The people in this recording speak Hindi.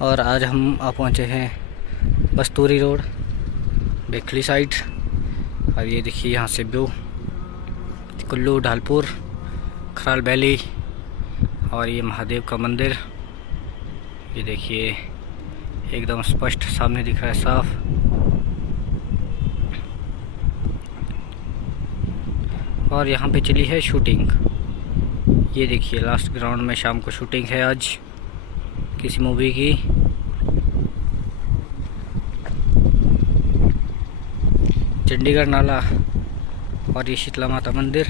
और आज हम पहुँचे हैं बस्तूरी रोड बेखली साइड। और ये देखिए यहाँ से व्यू कुल्लू, ढालपुर, खराल वैली और ये महादेव का मंदिर। ये देखिए एकदम स्पष्ट सामने दिख रहा है, साफ। और यहाँ पे चली है शूटिंग। ये देखिए लास्ट ग्राउंड में शाम को शूटिंग है आज किसी मूवी की। चंडीगढ़ नाला और ये शीतला माता मंदिर।